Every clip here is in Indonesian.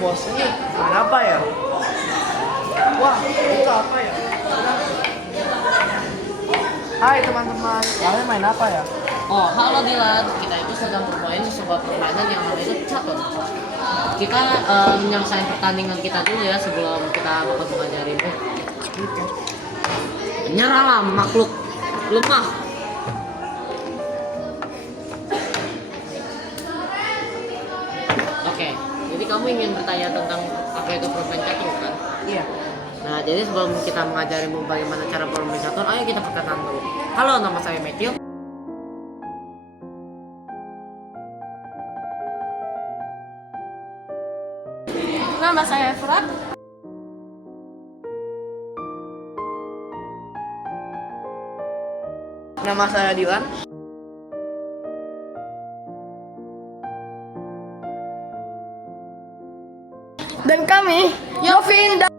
bos ini main apa ya? Wah, itu apa ya? Hai teman-teman, kalian main apa ya? Oh, halo Dilan. Kita itu sedang bermain sebuah permainan yang namanya catur. Kita menyelesaikan pertandingan kita dulu ya sebelum kita bakal mengajarin. Oke. Nyerahlah makhluk lemah. Oke, jadi kamu ingin bertanya tentang apa itu permainan catur kan? Iya. Nah, jadi sebelum kita mengajarimu bagaimana cara bermain catur, ayo kita perkenalan dulu. Halo, nama saya Matthew. Nama saya Efrat. Nama saya Dilan. Dan kami Yovin dan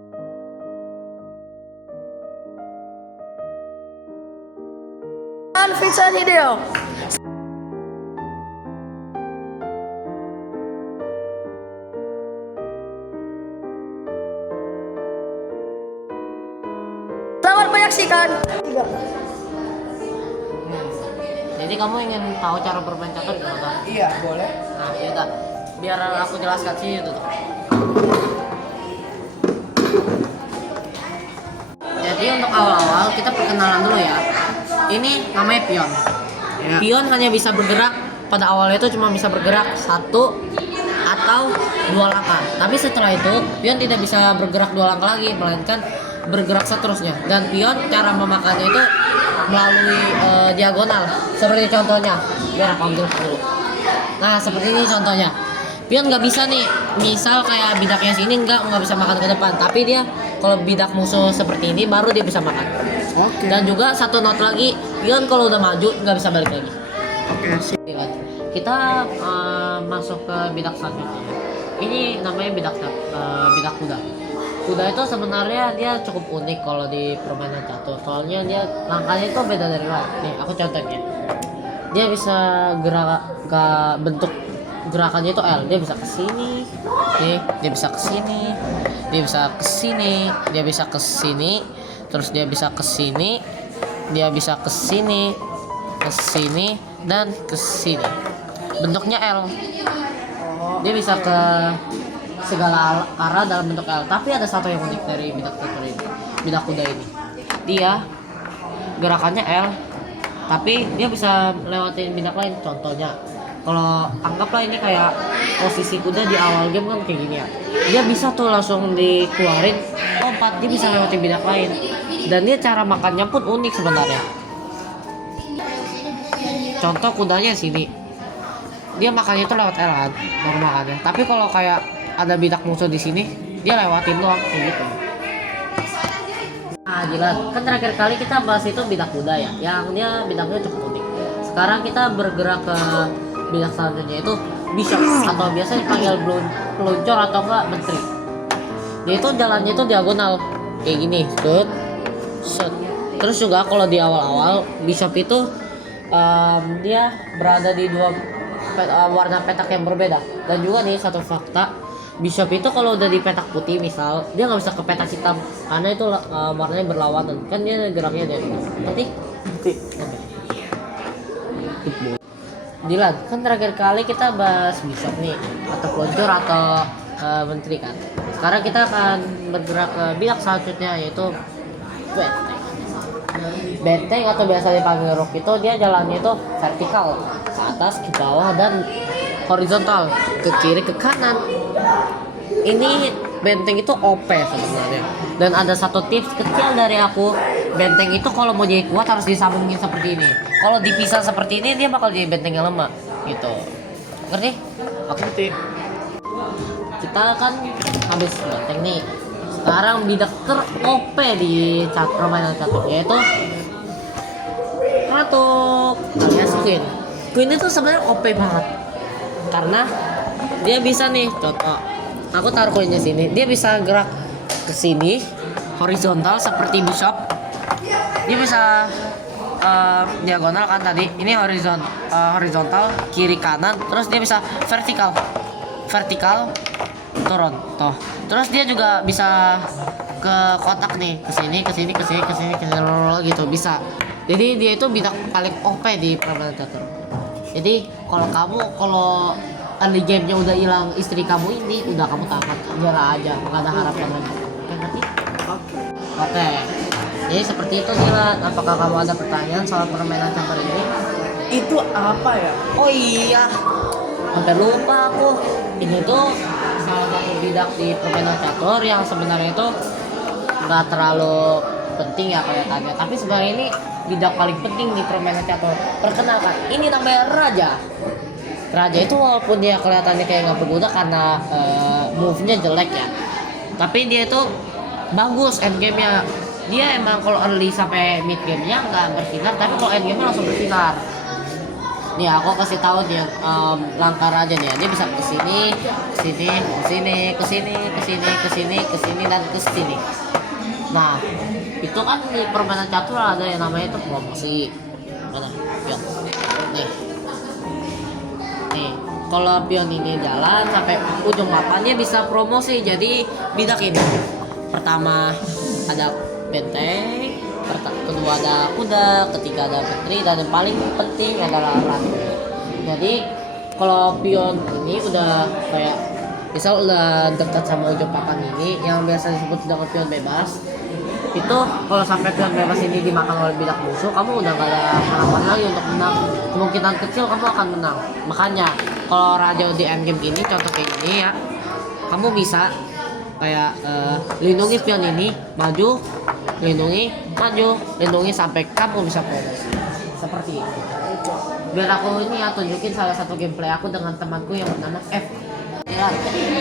Vincent Hideo. Selamat menyaksikan. Jadi kamu ingin tahu cara bermain catur gimana? Iya, boleh. Nah, ya udah. Biar aku jelaskan sih itu. Jadi untuk awal-awal kita perkenalan dulu ya. Ini namanya pion. Ya. Pion hanya bisa bergerak pada awalnya itu cuma bisa bergerak 1 atau 2 langkah. Tapi setelah itu pion tidak bisa bergerak 2 langkah lagi, melainkan bergerak seterusnya. Dan pion cara memakannya itu melalui diagonal. Seperti contohnya, biar aku ambil dulu. Nah, seperti ini contohnya. Pion nggak bisa nih, misal kayak bidaknya sini nggak bisa makan ke depan, tapi dia kalau bidak musuh seperti ini baru dia bisa makan. Oke. Dan juga satu not lagi, pion kalau udah maju nggak bisa balik lagi. Oke, sip. Kita masuk ke bidak selanjutnya. Ini namanya bidak kuda. Kuda itu sebenarnya dia cukup unik kalau di permainan catur. Soalnya dia langkahnya itu beda dari lain. Nih, aku contohnya. Dia bisa bentuk gerakannya itu L. Dia bisa ke sini. Nih, dia bisa ke sini. Dia bisa ke sini. Dia bisa ke sini. Terus dia bisa ke sini. Dia bisa ke sini. Ke sini dan ke sini. Bentuknya L. Dia bisa ke segala arah dalam bentuk L. Tapi ada satu yang unik dari bidak kuda ini. Dia gerakannya L, tapi dia bisa lewatin bidak lain. Contohnya, kalau anggaplah ini kayak posisi kuda di awal game kan kayak gini ya. Dia bisa tuh langsung dikeluarin lompat, dia bisa lewatin bidak lain. Dan dia cara makannya pun unik sebenarnya. Contoh kudanya sini. Dia makannya itu lewat L kan, baru makannya. Tapi kalau kayak ada bidak musuh di sini, dia lewatin doang kayak gitu. Nah, jelas. Kan terakhir kali kita bahas itu bidak kuda ya, yang dia bidaknya cukup unik. Sekarang kita bergerak ke bidak selanjutnya itu bishop atau biasa dipanggil peluncur atau enggak menteri. Dia itu jalannya itu diagonal kayak gini, set. Terus juga kalau di awal-awal bishop itu dia berada di dua warna petak yang berbeda. Dan juga nih satu fakta, bishop itu kalau udah di petak putih misal, dia nggak bisa ke petak hitam karena itu warnanya berlawanan. Kan dia geraknya dari nanti. Dilan, kan terakhir kali kita bahas bishop nih, atau peluncur atau menteri kan. Sekarang kita akan bergerak ke bidak selanjutnya yaitu benteng. Benteng atau biasa dipanggil rook itu dia jalannya itu vertikal, ke atas, ke bawah, dan horizontal, ke kiri, ke kanan. Ini benteng itu OP sebenarnya. Dan ada satu tips kecil dari aku, benteng itu kalau mau jadi kuat harus disambungin seperti ini. Kalau dipisah seperti ini dia bakal jadi benteng yang lemah gitu. Ngerti? Oke. Ngerti. Kita kan habis benteng nih. Sekarang bidak ter-OP di permainan catur yaitu ratu alias queen. Queen itu sebenarnya OP banget. Karena dia bisa nih, contoh. Aku taruh koinnya sini. Dia bisa gerak ke sini horizontal seperti bishop. Dia bisa diagonal kan tadi. Ini horizontal kiri kanan. Terus dia bisa vertikal turun toh. Terus dia juga bisa ke kotak nih, ke sini gitu bisa. Jadi dia itu bidak paling OP di permainan catur. Jadi kalau early gamenya udah hilang istri kamu ini, udah kamu tamat nyerah aja, nggak ada harapan lagi. Oke, ngerti? Oke. Jadi seperti itu Dilan. Apakah kamu ada pertanyaan soal permainan catur ini? Itu apa ya? Oh iya, sampai lupa aku. Ini tuh salah satu bidak di permainan catur yang sebenarnya itu nggak terlalu penting ya kelihatannya. Tapi sebenarnya ini bidak paling penting di permainan catur. Perkenalkan, ini namanya Raja. Raja itu walaupun dia kelihatannya kayak nggak berguna karena move-nya jelek ya, tapi dia itu bagus endgame-nya. Dia emang kalau early sampai mid game-nya nggak bersinar, tapi kalau endgame-nya langsung bersinar. Nih aku kasih tahu nih langkah Raja nih. Dia bisa ke sini, ke sini dan ke sini. Nah, itu kan di permainan catur ada yang namanya itu promosi. Mana? Pion. Nih, kalau pion ini jalan sampai ujung papan dia bisa promosi jadi bidak ini. Pertama ada benteng, kedua ada kuda, ketiga ada putri, dan yang paling penting adalah ratu. Jadi kalau pion ini udah kayak misal udah dekat sama ujung papan ini yang biasa disebut dengan pion bebas, itu kalau sampai pion bebas ini dimakan oleh bidak musuh, kamu udah gak ada harapan lagi untuk menang. Kemungkinan kecil kamu akan menang. Makanya kalau Raja di end game gini, contoh kayak gini ya, kamu bisa kayak lindungi pion ini, maju, lindungi sampai kamu bisa promosi. Seperti itu. Biar aku ini ya tunjukin salah satu gameplay aku dengan temanku yang bernama F. Ya,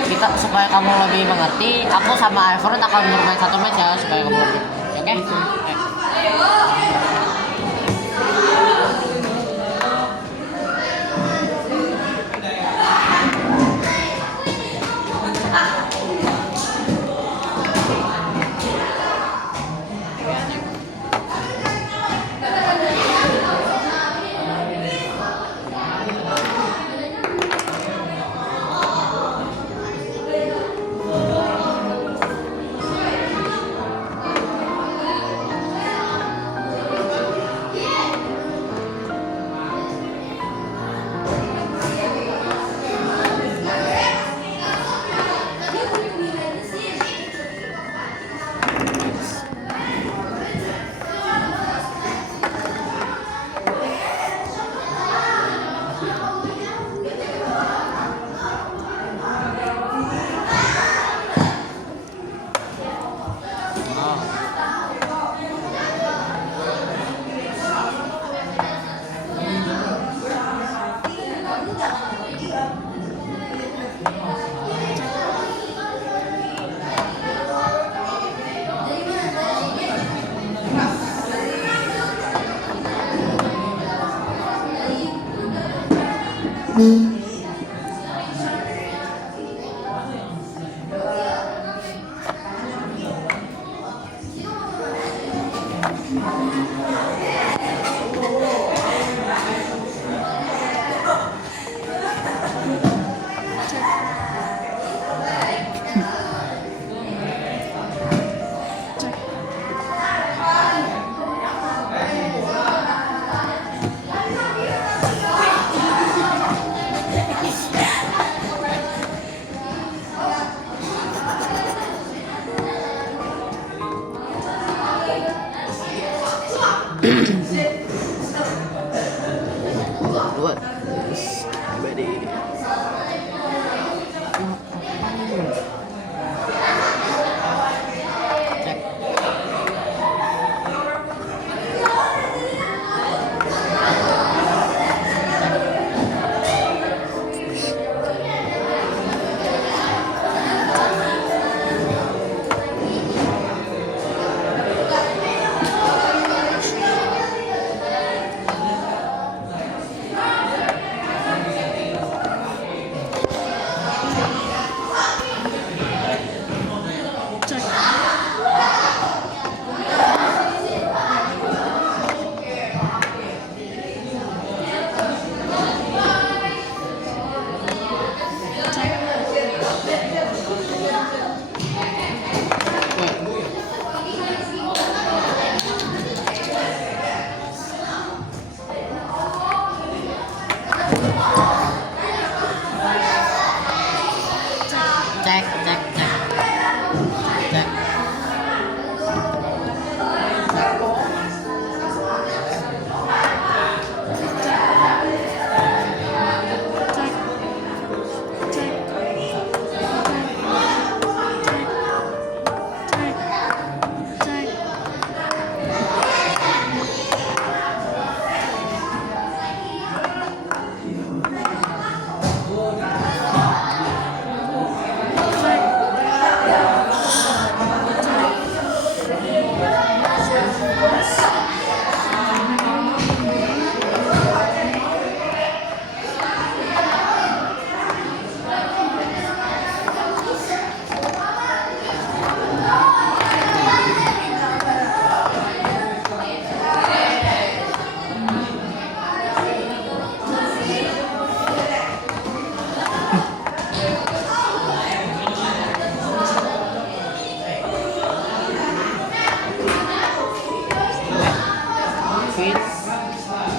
kita supaya kamu lebih mengerti, aku sama Everett akan bermain satu match ya supaya kamu lebih mengerti. Oke? Cek.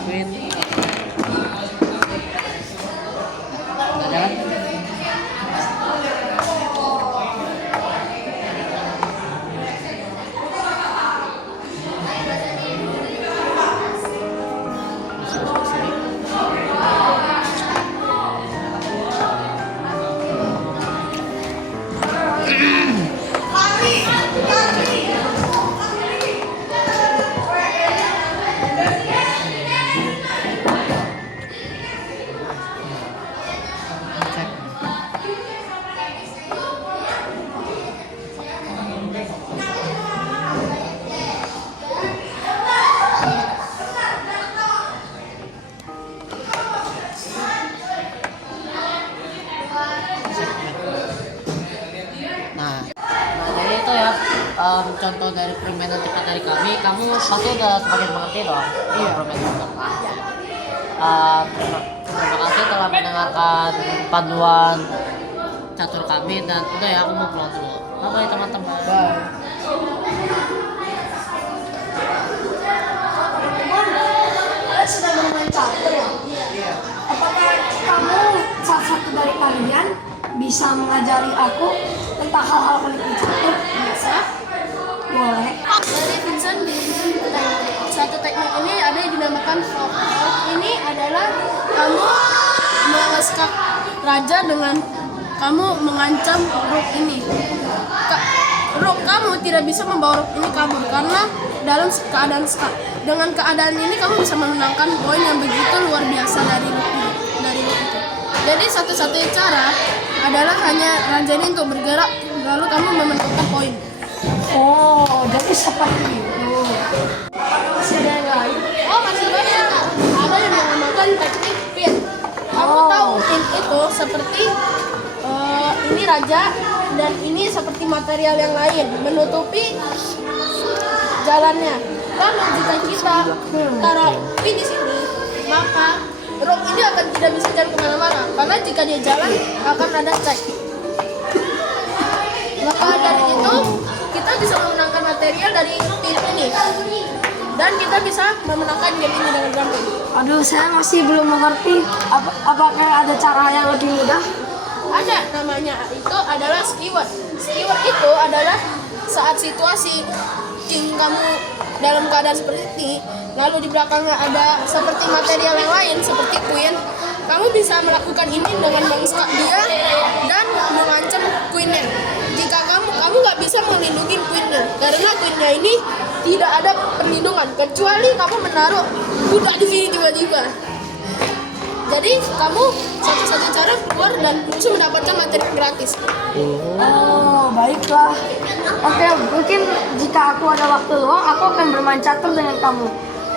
Queen. Udah jalan? Masuk sini. Nah, jadi itu ya contoh dari permainan cepat dari kami. Kamu pasti udah semakin mengerti dong. Iya. Permainan cepat. Terima kasih telah mendengarkan panduan catur kami dan udah ya aku mau pulang dulu. Bye teman-teman. Bye. Kalian sedang bermain catur ya? Iya. Apakah kamu salah satu dari kalian bisa mengajari aku tentang hal-hal politik catur? Bisa? Boleh. Dari Vincent di satu teknik ini ada yang dinamakan rock. Rock ini adalah kamu mengeskap raja dengan kamu mengancam rook ini. Rook kamu tidak bisa membawa rook ini kabur karena dalam keadaan dengan keadaan ini kamu bisa memenangkan poin yang begitu luar biasa dari rook itu. Jadi satu-satunya cara adalah hanya raja ini untuk bergerak lalu kamu memenangkan poin. Oh, jadi seperti itu. Masih ada yang lain? Oh, masih banyak. Ada yang dinamakan teknik pin. Kamu tahu pin itu seperti ini raja dan ini seperti material yang lain menutupi jalannya. Lalu jika kita taruh pin di sini, maka rock ini akan tidak bisa jalan kemana-mana karena jika dia jalan akan ada cek. Maka dari itu kita bisa memenangkan material dari pin ini dan kita bisa memenangkan game ini dengan gampang. Aduh, saya masih belum mengerti. Apakah ada cara yang lebih mudah? Ada, namanya itu adalah skewer. Skewer itu adalah saat situasi tim kamu dalam keadaan seperti ini, lalu di belakangnya ada seperti material yang lain seperti queen, kamu bisa melakukan ini dengan mengskap dia dan mengancam queennya. Jika kamu nggak bisa melindungi queennya karena queennya ini tidak ada perlindungan kecuali kamu menaruh kuda di sini tiba-tiba. Jadi kamu satu-satu cara keluar dan musuh mendapatkan materi gratis. Oh, baiklah. Oke, mungkin jika aku ada waktu luang, aku akan bermain catur dengan kamu.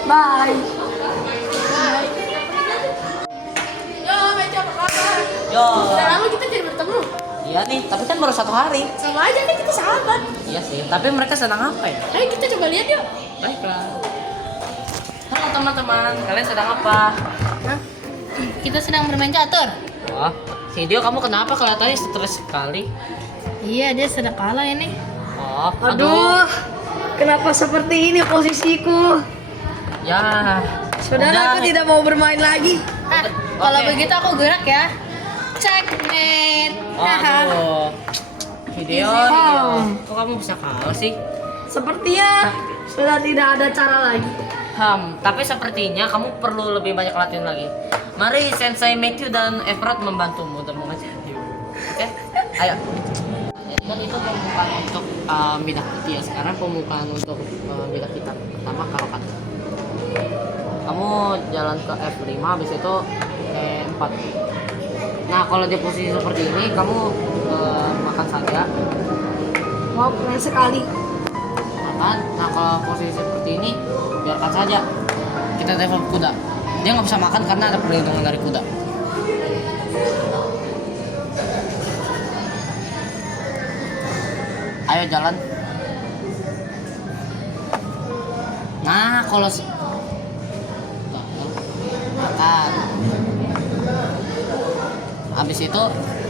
Bye. Bye. Yo, Meja, apa kabar? Yo. Udah lama kita jadi bertemu. Iya nih, tapi kan baru 1 hari. Sama aja nih kita sahabat. Iya sih, tapi mereka sedang apa ya? Ayo kita coba lihat yuk. Baiklah. Halo teman-teman, kalian sedang apa? Kita sedang bermain catur. Wah, si Dio kamu kenapa kelihatannya stres sekali? Iya, dia sedang kalah ini. Oh, Aduh, kenapa seperti ini posisiku? Ya. Saudara, aku tidak mau bermain lagi. Kalau Oke. begitu aku gerak ya. Checkmate. Aduh. Gideon. Kok kamu bisa kalah sih? Sepertinya sudah tidak ada cara lagi. Tapi sepertinya kamu perlu lebih banyak latihan lagi. Mari Sensei Matthew dan Efrat membantumu untuk mengajarimu. Oke? Ayo. Jadi kan itu pembukaan untuk bidak putih ya. Sekarang pembukaan untuk bidak hitam. Pertama karokat. Kamu jalan ke F5, habis itu E4. Nah, kalau di posisi seperti ini, kamu makan saja. Wow, keren sekali. Makan. Nah, kalau posisi seperti ini, biarkan saja. Kita develop kuda. Dia nggak bisa makan karena ada perlindungan dari kuda. Ayo jalan. Nah, kalau makan. Habis itu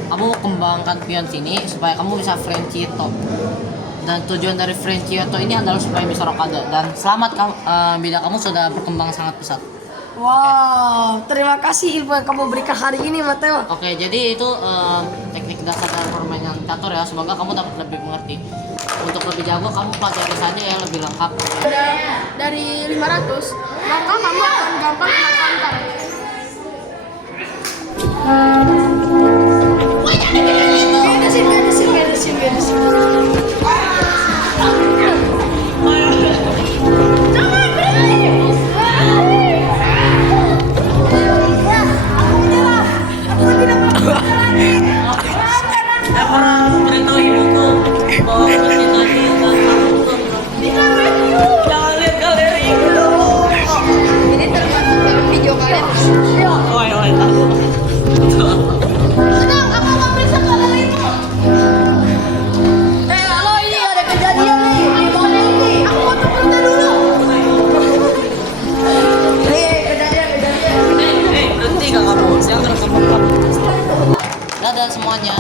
kamu kembangkan pion sini supaya kamu bisa Frencito. Dan tujuan dari Frencito ini adalah supaya bisa rokade. Dan selamat bidak kamu sudah berkembang sangat pesat. Wow, terima kasih ilmu yang kamu berikan hari ini, Mateo. Oke, jadi itu teknik dasar dari permainan catur ya. Semoga kamu dapat lebih mengerti. Untuk lebih jago kamu pelajari saja ya, lebih lengkap. Dari 500, maka kamu akan gampang kena counter. Ini termasuk dalam video kalian. Tenang, aku mau periksa galerimu. Halo, ini ada kejadian nih. Aku mau foto dulu. Berhenti gak kamu? Jangan rekam kamu. Dadah semuanya.